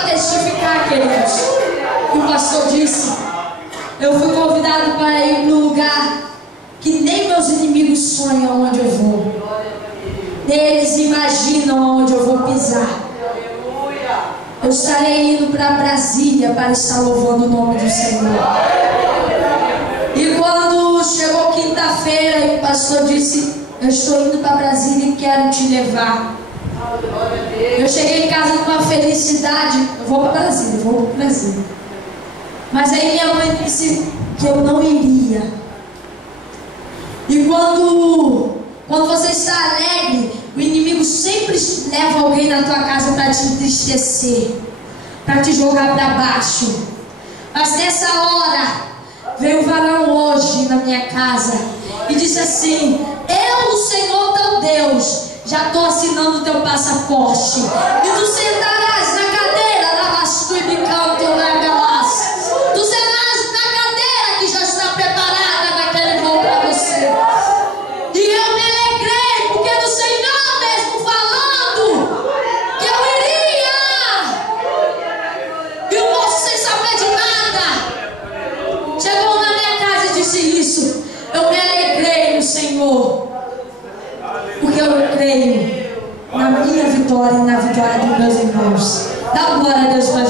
para testificar, queridos. E o pastor disse: eu fui convidado para ir para um lugar que nem meus inimigos sonham onde eu vou. Eles imaginam onde eu vou pisar. Eu estarei indo para Brasília para estar louvando o nome do Senhor. E quando chegou quinta-feira, o pastor disse: eu estou indo para Brasília e quero te levar. Eu cheguei em casa com uma felicidade. Eu vou para Brasília, vou para Brasília. Mas aí minha mãe disse que eu não iria. E quando você está alegre, o inimigo sempre leva alguém na tua casa para te entristecer, para te jogar para baixo. Mas nessa hora veio um varão hoje na minha casa e disse assim: eu, o Senhor teu Deus, já estou assinando o teu passaporte, e tu sentarás na cadeira, lavastu e bicanto, levelas. Tu serás na cadeira que já está preparada naquele voo para você. E eu me alegrei, porque do Senhor mesmo falando que eu iria. E o moço, sem saber de nada, chegou na minha casa e disse isso. Eu me alegrei no Senhor, porque eu creio na minha vitória e na vitória dos meus irmãos. Dá glória a Deus para